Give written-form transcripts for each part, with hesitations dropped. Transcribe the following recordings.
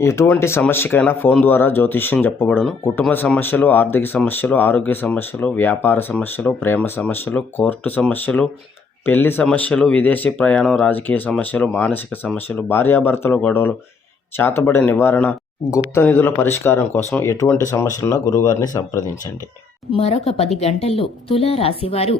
ఎటువంటి సమస్యకైనా ఫోన్ ద్వారా జ్యోతిష్యం చెప్పబడును. కుటుంబ సమస్యలు, ఆర్థిక సమస్యలు, ఆరోగ్య సమస్యలు, వ్యాపార సమస్యలు, ప్రేమ సమస్యలు, కోర్టు సమస్యలు, పెళ్లి సమస్యలు, విదేశీ ప్రయాణం, రాజకీయ సమస్యలు, మానసిక సమస్యలు, భార్యాభర్తల గొడవలు, చేతబడి నివారణ, గుప్త నిధుల పరిష్కారం కోసం ఎటువంటి సమస్యలున్నా గురుగారిని సంప్రదించండి. మరొక 10 గంటల్లో తులారాశివారు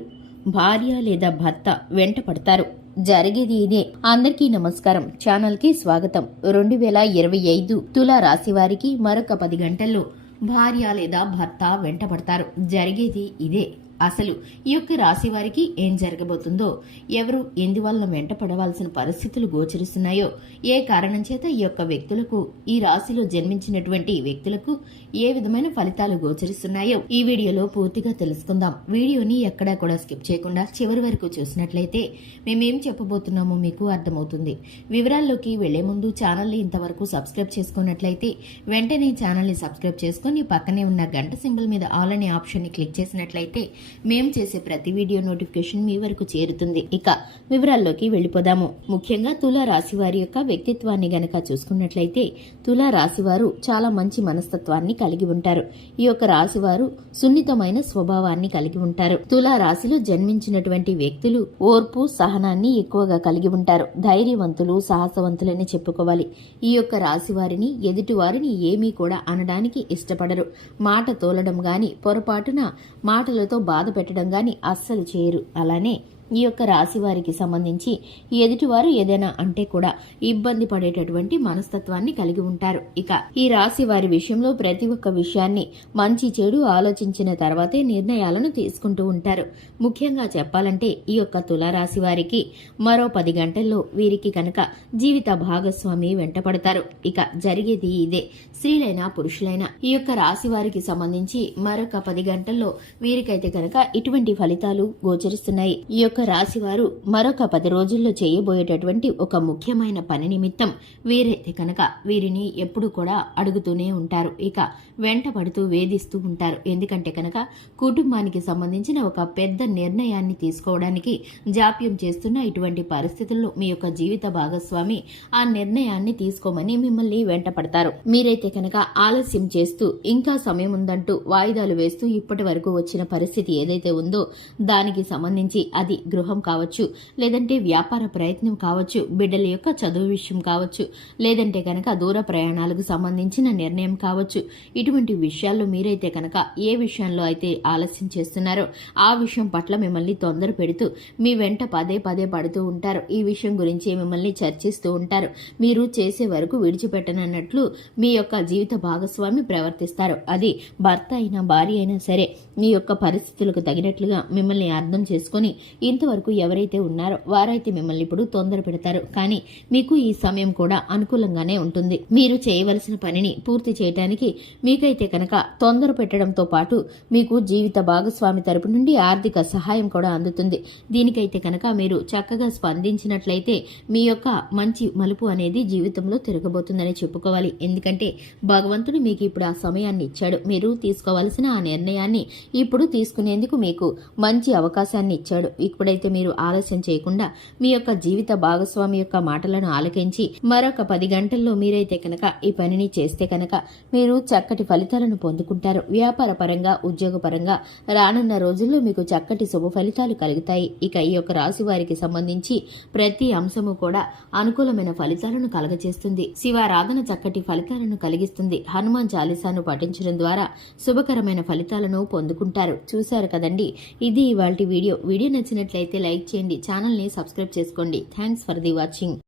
భార్య లేదా భర్త వెంట పడతారు. జరిగేది ఇదే. అందరికీ నమస్కారం. ఛానల్ కి స్వాగతం. 2025 తులారాశి వారికి మరొక 10 గంటల్లో భార్య లేదా భర్త వెంట పడతారు. జరిగేది ఇదే. అసలు ఈ యొక్క రాశి వారికి ఏం జరగబోతుందో, ఎవరు ఎందువల్ల వెంట పడవలసిన పరిస్థితులు గోచరిస్తున్నాయో, ఏ కారణం చేత ఈ యొక్క వ్యక్తులకు, ఈ రాశిలో జన్మించినటువంటి వ్యక్తులకు ఏ విధమైన ఫలితాలు గోచరిస్తున్నాయో ఈ వీడియోలో పూర్తిగా తెలుసుకుందాం. వీడియోని ఎక్కడా కూడా స్కిప్ చేయకుండా చివరి వరకు చూసినట్లయితే మేమేం చెప్పబోతున్నామో మీకు అర్థమవుతుంది. వివరాల్లోకి వెళ్లే ముందు ఛానల్ని ఇంతవరకు సబ్స్క్రైబ్ చేసుకున్నట్లయితే వెంటనే ఛానల్ని సబ్స్క్రైబ్ చేసుకుని పక్కనే ఉన్న గంట సింబల్ మీద ఆల్ అనే ఆప్షన్ ని క్లిక్ చేసినట్లయితే మేము చేసే ప్రతి వీడియో నోటిఫికేషన్ మీ వరకు చేరుతుంది. ఇక వివరాల్లోకి వెళ్లిపోదాము. ముఖ్యంగా తులా రాశి వారి యొక్క వ్యక్తిత్వాన్ని గనక చూసుకున్నట్లయితే తులా రాశి వారు చాలా మంచి మనస్తత్వాన్ని కలిగి ఉంటారు. ఈ యొక్క రాశి వారు సున్నితమైన స్వభావాన్ని కలిగి ఉంటారు. తులా రాశిలో జన్మించినటువంటి వ్యక్తులు ఓర్పు, సహనాన్ని ఎక్కువగా కలిగి ఉంటారు. ధైర్యవంతులు, సాహసవంతులని చెప్పుకోవాలి. ఈ యొక్క రాశి వారిని ఎదుటి వారిని ఏమీ కూడా అనడానికి ఇష్టపడరు. మాట తోలడం గాని, పొరపాటున మాటలతో బాధ పెట్టడం గాని అస్సలు చేయరు. అలానే ఈ యొక్క రాశి వారికి సంబంధించి ఎదుటివారు ఏదైనా అంటే కూడా ఇబ్బంది పడేటటువంటి మనస్తత్వాన్ని కలిగి ఉంటారు. ఇక ఈ రాశి వారి విషయంలో ప్రతి ఒక్క విషయాన్ని మంచి చెడు ఆలోచించిన తర్వాతే నిర్ణయాలను తీసుకుంటూ ఉంటారు. ముఖ్యంగా చెప్పాలంటే ఈ యొక్క తులారాశి వారికి మరో 10 గంటల్లో వీరికి కనుక జీవిత భాగస్వామి వెంటపడతారు. ఇక జరిగేది ఇదే. స్త్రీలైనా పురుషులైనా ఈ యొక్క రాశి వారికి సంబంధించి మరొక 10 గంటల్లో వీరికైతే కనుక ఇటువంటి ఫలితాలు గోచరిస్తున్నాయి. ఈ యొక్క రాశి వారు మరొక 10 రోజుల్లో చేయబోయేటటువంటి ఒక ముఖ్యమైన పని నిమిత్తం వీరైతే కనుక వీరిని ఎప్పుడు కూడా అడుగుతూనే ఉంటారు. ఇక వెంట పడుతూ వేధిస్తూ ఉంటారు. ఎందుకంటే కనుక కుటుంబానికి సంబంధించిన ఒక పెద్ద నిర్ణయాన్ని తీసుకోవడానికి జాప్యం చేస్తున్న ఇటువంటి పరిస్థితుల్లో మీ యొక్క జీవిత భాగస్వామి ఆ నిర్ణయాన్ని తీసుకోమని మిమ్మల్ని వెంట పడతారు. మీరైతే కనుక ఆలస్యం చేస్తూ ఇంకా సమయం ఉందంటూ వాయిదాలు వేస్తూ ఇప్పటి వరకు వచ్చిన పరిస్థితి ఏదైతే ఉందో దానికి సంబంధించి అది గృహం కావచ్చు, లేదంటే వ్యాపార ప్రయత్నం కావచ్చు, బిడ్డల యొక్క చదువు విషయం కావచ్చు, లేదంటే కనుక దూర ప్రయాణాలకు సంబంధించిన నిర్ణయం కావచ్చు. ఇటువంటి విషయాల్లో మీరైతే కనుక ఏ విషయంలో అయితే ఆలస్యం చేస్తున్నారో ఆ విషయం పట్ల మిమ్మల్ని తొందర పెడుతూ మీ వెంట పదే పడుతూ ఉంటారు. ఈ విషయం గురించి మిమ్మల్ని చర్చిస్తూ ఉంటారు. మీరు చేసే వరకు విడిచిపెట్టనన్నట్లు మీ యొక్క జీవిత భాగస్వామి ప్రవర్తిస్తారు. అది భర్త అయినా భార్య అయినా సరే మీ యొక్క పరిస్థితులకు తగినట్లుగా మిమ్మల్ని అర్థం చేసుకుని ఇంతవరకు ఎవరైతే ఉన్నారో వారైతే మిమ్మల్ని ఇప్పుడు తొందర పెడతారు. కానీ మీకు ఈ సమయం కూడా అనుకూలంగానే ఉంటుంది. మీరు చేయవలసిన పనిని పూర్తి చేయడానికి మీకైతే కనుక తొందర పెట్టడంతో పాటు మీకు జీవిత భాగస్వామి తరపు నుండి ఆర్థిక సహాయం కూడా అందుతుంది. దీనికైతే కనుక మీరు చక్కగా స్పందించినట్లయితే మీ యొక్క మంచి మలుపు అనేది జీవితంలో తిరగబోతుందని చెప్పుకోవాలి. ఎందుకంటే భగవంతుడు మీకు ఇప్పుడు ఆ సమయాన్ని ఇచ్చాడు. మీరు తీసుకోవాల్సిన ఆ నిర్ణయాన్ని ఇప్పుడు తీసుకునేందుకు మీకు మంచి అవకాశాన్ని ఇచ్చాడు. ఇప్పుడైతే మీరు ఆలస్యం చేయకుండా మీ యొక్క జీవిత భాగస్వామి యొక్క మాటలను ఆలకించి మరొక 10 గంటల్లో మీరైతే కనుక ఈ పనిని చేస్తే కనుక మీరు చక్కటి ఫలితాలను పొందుకుంటారు. వ్యాపార పరంగా, ఉద్యోగ పరంగా రానున్న రోజుల్లో మీకు చక్కటి శుభ ఫలితాలు కలుగుతాయి. ఇక ఈ యొక్క రాశి వారికి సంబంధించి ప్రతి అంశము కూడా అనుకూలమైన ఫలితాలను కలగజేస్తుంది. శివారాధన చక్కటి ఫలితాలను కలిగిస్తుంది. హనుమాన్ చాలీసాను పఠించడం ద్వారా శుభకరమైన ఫలితాలను పొందుకుంటారు. చూశారు కదండి, ఇది ఇవాల్టి వీడియో. వీడియో నచ్చినట్లయితే లైక్ చేయండి, ఛానల్ని సబ్స్క్రైబ్ చేసుకోండి. Thanks for the watching.